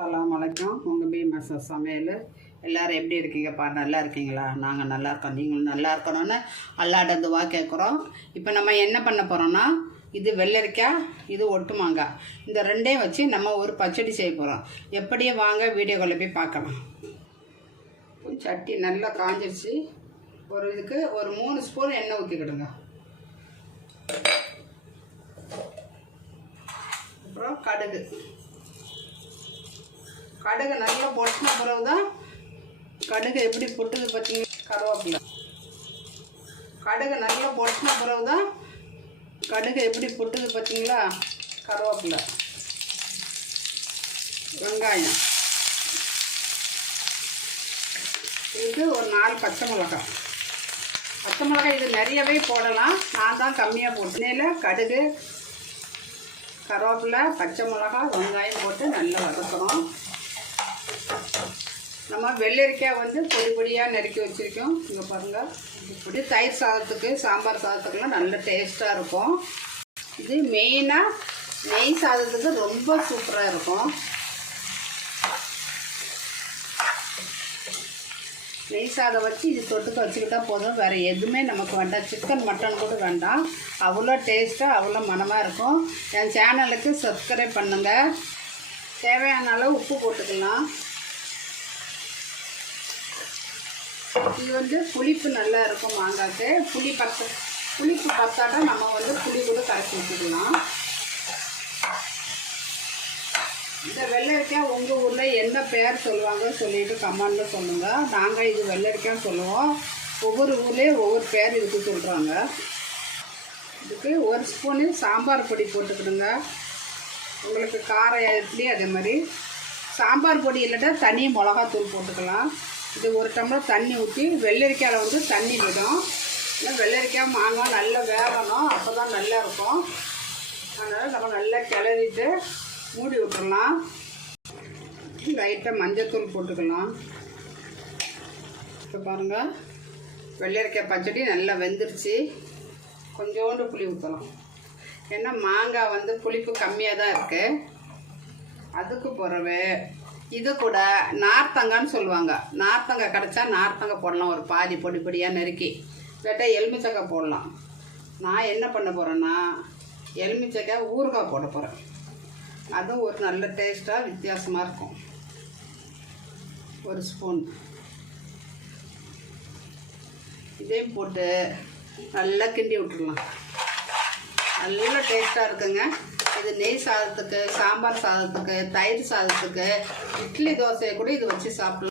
அஸ்ஸலாமு அலைக்கும். உங்கள் பீமஸ் சமையல். எல்லோரும் எப்படி இருக்கீங்கப்பா? நல்லா இருக்கீங்களா? நாங்கள் நல்லா இருக்கோம். நீங்களும் நல்லா இருக்கணும்னு அல்லாட்ட துவா கேட்குறோம். இப்போ நம்ம என்ன பண்ண போகிறோன்னா, இது வெள்ளரிக்காய், இது ஒட்டு மாங்காய், இந்த ரெண்டையும் வச்சு நம்ம ஒரு பச்சடி செய்ய போகிறோம். எப்படியே வாங்க வீடியோக்குள்ளே போய் பார்க்கலாம். சட்டி நல்லா காஞ்சிருச்சு. இதுக்கு ஒரு 3 ஸ்பூன் எண்ணெய் ஊற்றிக்கிடுங்க. அப்புறம் கடுகு நல்லா பொட்டின பிறகு தான், கடுகு எப்படி பொட்டுது பார்த்தீங்க, கருவேப்பிலை. கடுகு நல்லா பொட்டின பிறகு தான், கடுகு எப்படி பொட்டுது பார்த்தீங்களா, கருவேப்பிலை. வெங்காயம், இதுக்கு ஒரு 4 பச்சை மிளகாய். பச்சை மிளகாய் இது நிறையவே போடலாம், நான் தான் கம்மியாக போட்டேன். கடுகு, கருவேப்பிலை, பச்சை மிளகாய், வெங்காயம் போட்டு நல்லா வதக்குறோம். நம்ம வெள்ளரிக்காய் பொடி பொடியாக நறுக்கி வச்சுருக்கோம். இங்கே பாருங்கள், இப்படி தயிர் சாதத்துக்கு, சாம்பார் சாதத்துக்குலாம் நல்ல டேஸ்ட்டாக இருக்கும். இது மெயினாக நெய் சாதத்துக்கு ரொம்ப சூப்பராக இருக்கும். நெய் சாதம் வச்சு இது தொட்டுக்க வச்சுக்கிட்டா போதும், வேறு எதுவுமே நமக்கு வேண்டாம். சிக்கன் மட்டன் கூட வேண்டாம். அவ்வளோ டேஸ்ட்டாக, அவ்வளோ மனமாக இருக்கும். என் சேனலுக்கு சப்ஸ்கிரைப் பண்ணுங்கள். தேவையான அளவு உப்பு போட்டுக்கலாம். இது புளிப்பு நல்லா இருக்கும் மாங்காய்க்கு. புளிப்பு பத்தாட்டா நம்ம புளி கூட கரைச்சி வச்சுக்கலாம். இந்த வெள்ளரிக்காய் உங்கள் ஊரில் என்ன பேர் சொல்லுவாங்க சொல்லிட்டு கமெண்டில் சொல்லுங்கள். நாங்கள் இது வெள்ளரிக்காய் சொல்லுவோம். ஒவ்வொரு ஊர்லேயும் ஒவ்வொரு பேர் இதுக்கு சொல்கிறாங்க. இதுக்கு 1 ஸ்பூனு சாம்பார் பொடி போட்டுக்கிடுங்க. உங்களுக்கு காரம் எப்படி அதே மாதிரி சாம்பார் பொடி இல்லைட்டா தனி மிளகாத்தூள் போட்டுக்கலாம். இது 1 டம்ளர் தண்ணி ஊற்றி, வெள்ளரிக்காயில் தண்ணி விடும். இல்லை வெள்ளரிக்காய் மாங்காய் நல்லா வேகணும், அப்போ தான் நல்லா இருக்கும். அதனால் நம்ம நல்லா கிளறிட்டு மூடி விட்டுடலாம். லைட்டாக மஞ்சத்தூள் போட்டுக்கலாம். இப்போ பாருங்கள், வெள்ளரிக்காய் பச்சடி நல்லா வெந்துருச்சு. கொஞ்சோண்டு புளி ஊற்றலாம். ஏன்னா மாங்காய் புளிப்பு கம்மியாக தான் இருக்குது. அதுக்கு பிறகு இது கூட நார்த்தங்கான்னு சொல்லுவாங்க. நார்த்தங்காய் கிடச்சா நார்த்தங்காய் போடலாம், ஒரு பாதி பொடி பொடியாக நறுக்கி. இல்லாட்டா எலுமிச்சக்காய் போடலாம். நான் என்ன பண்ண போகிறேன்னா, எலுமிச்சக்காய் ஊறுகாய் போட போகிறேன். அதுவும் ஒரு நல்ல டேஸ்ட்டாக வித்தியாசமாக இருக்கும். 1 ஸ்பூன் இதையும் போட்டு நல்லா கிண்டி விட்டுடலாம். நல்ல டேஸ்ட்டாக இருக்குங்க. இது நெய் சாதத்துக்கு, சாம்பார் சாதத்துக்கு, தயிர் சாதத்துக்கு, இட்லி தோசையை கூட இது வச்சு சாப்பிடலாம்.